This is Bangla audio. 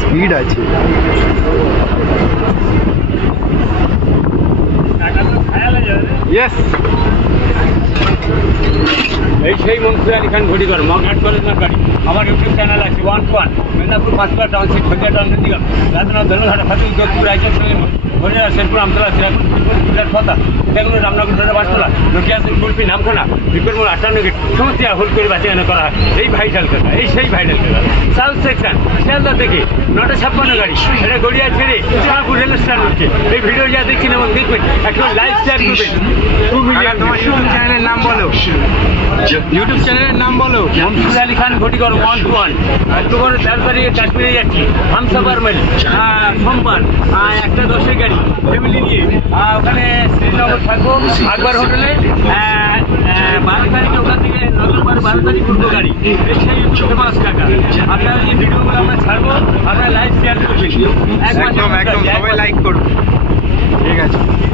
স্পিড আছে। এই সেই মনসুর আলী খান ঘটিকর মগহাট কলেজের গাড়ি। আমার ইউটিউব চ্যানেল আছে 1 মেদিনীপুর পাঁচপাড়া টাউনশিপ খোঁজা টাউনশিপ দিলাম রাজনাথ ধনুঘাটা ফাতুল যোধপুর রায়চর সঙ্গে হরিয়ানা শেরপুর আমতলা সিরাকুল বিপুল পথা সেগুলো রামনগর বাসতলা নকিয়া সিং কুলপি নামখানা বিপুলপুর 58 গেট সমস্ত হোল করে বাঁচানো করা হয়। এই ভাইটাল কথা, এই সেই ভাইটাল কথা। সাউথ সেকশন শিয়ালদা থেকে 956 গাড়ি, এটা গড়িয়া ছেড়ে সোনাপুর রেল স্টেশন হচ্ছে। এই ভিডিও যা দেখছেন এবং দেখবেন একদম লাইভ শেয়ার করবেন। 2 মিলিয়ন। তোমার ইউটিউব চ্যানেলের নাম বলো, ইউটিউব চ্যানেলের নাম বলো। মনসুর আলী খান ঘটিকর 1 অক্টোবর 13 তারিখে কাশ্মীরে যাচ্ছি। হামসাফার মেল সোমবার 1:10 গাড়ি ফ্যামিলি নিয়ে ওখানে শ্রীনগর থাকবো আকবর হোটেলে। 12 তারিখে ওখান থেকে নভেম্বর 12 তারিখ উঠবো গাড়ি। এই সেই ফেমাস কাকা। আপনার এই ভিডিওগুলো আমরা ছাড়বো, আপনারা লাইভ শেয়ার করবেন। একদম একদম সবাই লাইক করুন। ঠিক আছে।